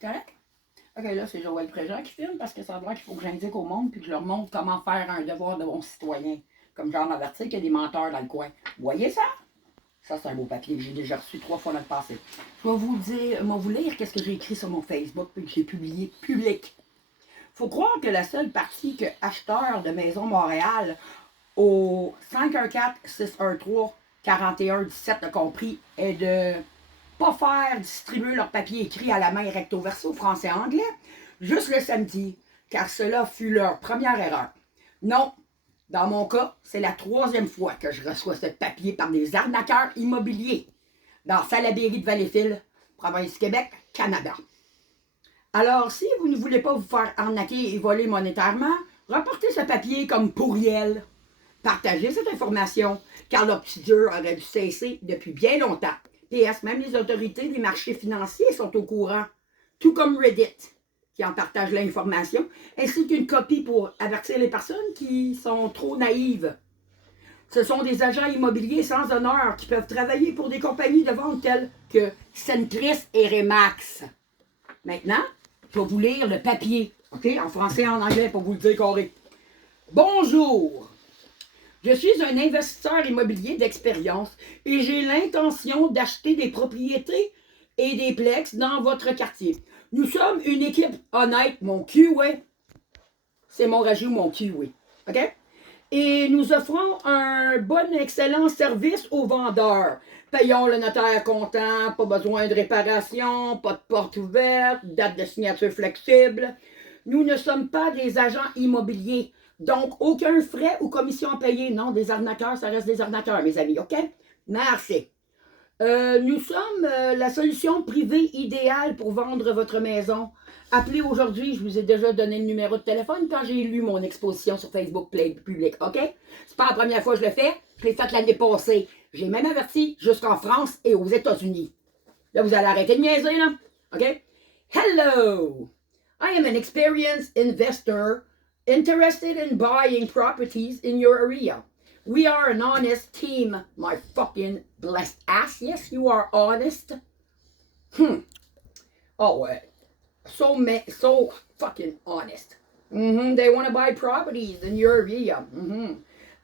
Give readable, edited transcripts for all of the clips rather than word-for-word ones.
Correct? OK, là, c'est Joël Préjean qui filme parce que ça veut dire qu'il faut que j'indique au monde puis que je leur montre comment faire un devoir de bon citoyen. Comme genre d'avertir qu'il y a des menteurs dans le coin. Vous voyez ça? Ça, c'est un beau papier que j'ai déjà reçu 3 fois dans le passé. Je vais vous dire, je vais vous lire qu'est-ce que j'ai écrit sur mon Facebook puis que j'ai publié public. Faut croire que la seule partie que acheteurs de Maison Montréal au 514-613-4117 a compris est de pas faire distribuer leur papier écrit à la main recto verso français-anglais juste le samedi, car cela fut leur première erreur. Non, dans mon cas, c'est la 3e fois que je reçois ce papier par des arnaqueurs immobiliers dans Salaberry de Valleyfield, province Québec, Canada. Alors, si vous ne voulez pas vous faire arnaquer et voler monétairement, reportez ce papier comme pourriel. Partagez cette information, car leur petit dur aurait dû cesser depuis bien longtemps. PS, même les autorités des marchés financiers sont au courant, tout comme Reddit, qui en partage l'information, ainsi qu'une copie pour avertir les personnes qui sont trop naïves. Ce sont des agents immobiliers sans honneur qui peuvent travailler pour des compagnies de vente telles que Centris et Remax. Maintenant, je vais vous lire le papier, OK, en français et en anglais pour vous le dire carré. Bonjour! Je suis un investisseur immobilier d'expérience et j'ai l'intention d'acheter des propriétés et des plex dans votre quartier. Nous sommes une équipe honnête, mon QA. C'est mon rajout, mon QA. OK? Et nous offrons un bon, excellent service aux vendeurs. Payons le notaire comptant, pas besoin de réparation, pas de porte ouverte, date de signature flexible. Nous ne sommes pas des agents immobiliers. Donc, aucun frais ou commission à payer. Non, des arnaqueurs, ça reste des arnaqueurs, mes amis, OK? Merci. Nous sommes la solution privée idéale pour vendre votre maison. Appelez aujourd'hui, je vous ai déjà donné le numéro de téléphone quand j'ai lu mon exposition sur Facebook public, OK? C'est pas la première fois que je le fais, je l'ai fait l'année passée. J'ai même averti jusqu'en France et aux États-Unis. Là, vous allez arrêter de niaiser, là, OK? Hello! I am an experienced investor interested in buying properties in your area. We are an honest team, my fucking blessed ass. Yes, you are honest. Oh, so fucking honest. They want to buy properties in your area.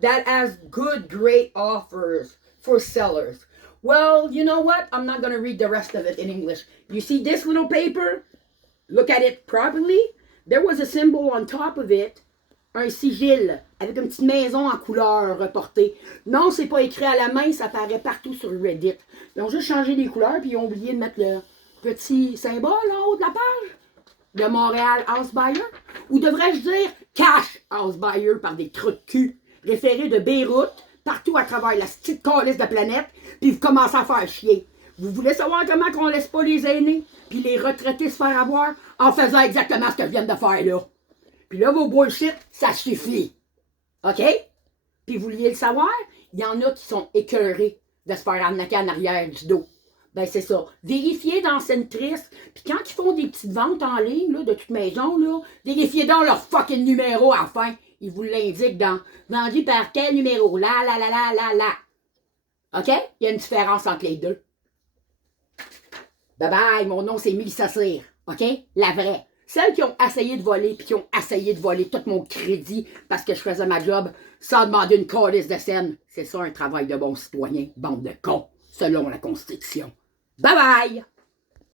That has good, great offers for sellers. Well, you know what? I'm not going to read the rest of it in English. You see this little paper? Look at it properly. There was a symbol on top of it, un sigil, avec une petite maison en couleur reportée. Non, c'est pas écrit à la main, ça apparaît partout sur Reddit. Ils ont juste changé les couleurs, puis ils ont oublié de mettre le petit symbole en haut de la page de Montréal House Buyer. Ou devrais-je dire Cash House Buyer par des trous de cul, référés de Beyrouth, partout à travers la petite calice de planète, puis vous commencez à faire chier. Vous voulez savoir comment qu'on laisse pas les aînés puis les retraités se faire avoir en faisant exactement ce que je viens de faire là. Puis là, vos bullshit, ça suffit. OK? Puis vous vouliez le savoir? Il y en a qui sont écœurés de se faire arnaquer en arrière du dos. Ben c'est ça. Vérifiez dans Centris, puis quand ils font des petites ventes en ligne, là, de toute maison, là, vérifiez dans leur fucking numéro à la fin. Ils vous l'indiquent dans « Vendu par quel numéro? Là. OK? Il y a une différence entre les deux. Bye bye, mon nom c'est Mélissa Cyr, OK? La vraie. Celles qui ont essayé de voler, puis qui ont essayé de voler tout mon crédit parce que je faisais ma job sans demander une calice de scène. C'est ça un travail de bon citoyen, bande de cons, selon la Constitution. Bye bye!